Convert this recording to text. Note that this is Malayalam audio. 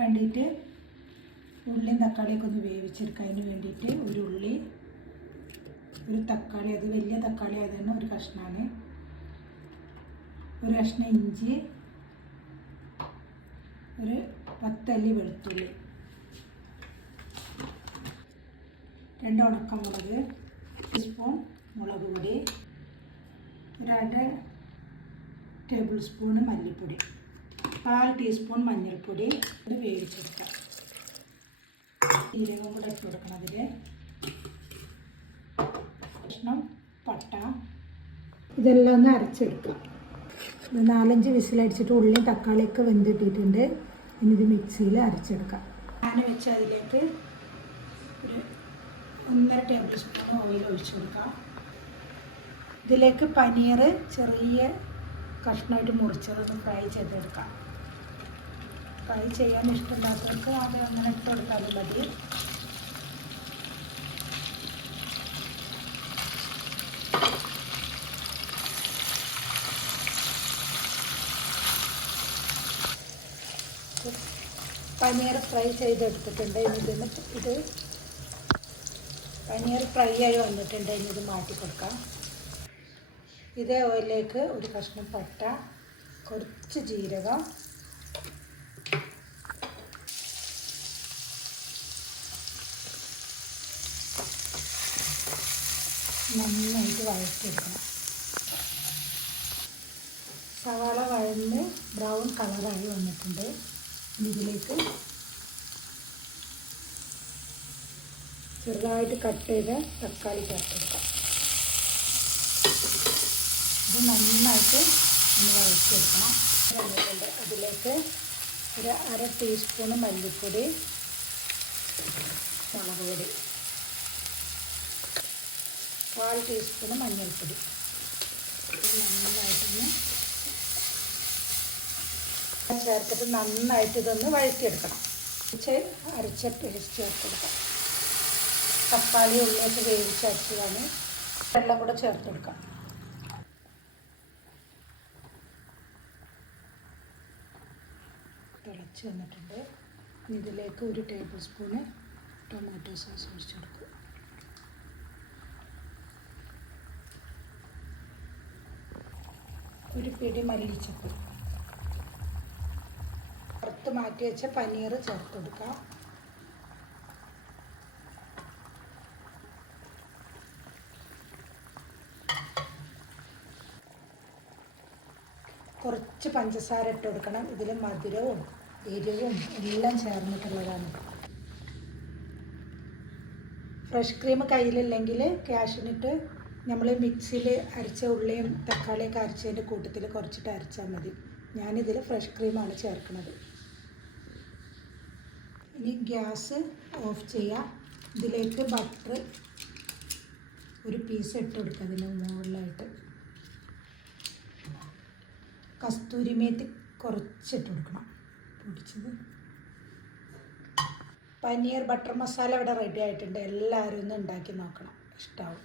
വേണ്ടിയിട്ട് ഉള്ളിയും തക്കാളിയൊക്കെ ഒന്ന് വേവിച്ചെടുക്കുക. അതിന് വേണ്ടിയിട്ട് ഒരു ഉള്ളി, ഒരു തക്കാളി, അത് വലിയ തക്കാളി ആയതാണ് ഒരു കഷ്ണമാണ്, ഒരു കഷ്ണം ഇഞ്ചി, ഒരു 10 അല്ലി വെളുത്തുള്ളി, 2 ഉണക്കമുളക്, ടീസ്പൂൺ മുളക് പൊടി, ഒരു 1/2 ടേബിൾ സ്പൂണ് മല്ലിപ്പൊടി, 1/4 ടീസ്പൂൺ മഞ്ഞൾപ്പൊടി. ഇത് വേവിച്ചെടുക്കാം. ജീരകം കൂടെ ഇട്ട് കൊടുക്കണം. അതിൽ കഷ്ണം പട്ട, ഇതെല്ലാം ഒന്ന് അരച്ചെടുക്കാം. 4-5 വിസിലടിച്ചിട്ട് ഉള്ളിയും തക്കാളിയൊക്കെ വെന്തിട്ടിട്ടുണ്ട്. ഇനി ഇത് മിക്സിയിൽ അരച്ചെടുക്കാം. പാൻ വെച്ച് അതിലേക്ക് ഒരു 1.5 ടേബിൾ സ്പൂൺ ഓയിൽ ഒഴിച്ചു കൊടുക്കാം. ഇതിലേക്ക് പനീർ ചെറിയ കഷ്ണമായിട്ട് മുറിച്ചതൊന്ന് ഫ്രൈ ചെയ്തെടുക്കാം. ഫ്രൈ ചെയ്യാൻ ഇഷ്ടമില്ലാത്തവർക്ക് അത് അങ്ങനെ ഇട്ട് കൊടുത്താലും മതി. പനീർ ഫ്രൈ ചെയ്തെടുത്തിട്ടുണ്ട്. ഇത് പനീർ ഫ്രൈ ആയി വന്നിട്ടുണ്ട്. ഇനി ഇത് മാറ്റി കൊടുക്കാം. ഇതേ ഓയിലേക്ക് ഒരു കഷ്ണം പട്ട, കുറച്ച് ജീരകം, നന്നായിട്ട് വഴറ്റിയെടുക്കണം. സവാള വഴന്ന് ബ്രൗൺ കളറായി വന്നിട്ടുണ്ട്. ഇതിലേക്ക് ചെറുതായിട്ട് കട്ട് ചെയ്ത് തക്കാളി ചേർത്തെടുക്കാം. ഇത് നന്നായിട്ട് ഒന്ന് വഴറ്റിയെടുക്കണം. അതിലേക്ക് ഒരു 1/2 ടീസ്പൂണ് മല്ലിപ്പൊടി, മുളക് പൊടി, 1/4 ടീസ്പൂണ് മഞ്ഞൾപ്പൊടി. നന്നായിട്ടൊന്ന് ചേർത്തിട്ട് നന്നായിട്ട് ഇതൊന്ന് വഴറ്റിയെടുക്കണം. അരച്ച പേസ്റ്റ് ചേർത്തെടുക്കാം. തക്കാളി ഉള്ളിയൊക്കെ വേവിച്ച് അരച്ചതാണ്. വെള്ളം കൂടെ ചേർത്ത് കൊടുക്കാം. തിളച്ച് വന്നിട്ടുണ്ട്. ഇതിലേക്ക് 1 ടേബിൾ സ്പൂണ് ടൊമാറ്റോ സോസ് ഒഴിച്ചു കൊടുക്കും. ഒരു പിടി മല്ലിച്ചപ്പ്, പുറത്ത് മാറ്റി വെച്ച പനീർ ചേർത്ത് കൊടുക്കാം. കുറച്ച് പഞ്ചസാര ഇട്ട് കൊടുക്കണം. ഇതിൽ മധുരവും എരിവും എല്ലാം ചേർന്നിട്ടുള്ളതാണ്. ഫ്രഷ് ക്രീം കയ്യിലില്ലെങ്കിൽ ക്യാഷ്യൂനട്ട് നമ്മൾ മിക്സിയിൽ അരച്ച ഉള്ളിയും തക്കാളിയൊക്കെ അരച്ചതിൻ്റെ കൂട്ടത്തിൽ കുറച്ചിട്ട് അരച്ചാൽ മതി. ഞാനിതിൽ ഫ്രഷ് ക്രീമാണ് ചേർക്കുന്നത്. ഇനി ഗ്യാസ് ഓഫ് ചെയ്യാം. ഇതിലേക്ക് ബട്ടർ ഒരു പീസ് ഇട്ട് കൊടുക്കുക. അതിന് മുകളിലായിട്ട് കസ്തൂരി മേത്തി കുറച്ചിട്ട് കൊടുക്കണം, പൊടിച്ചത്. പനീർ ബട്ടർ മസാല ഇവിടെ റെഡി ആയിട്ടുണ്ട്. എല്ലാവരും ഒന്ന് ഉണ്ടാക്കി നോക്കണം, ഇഷ്ടമാവും.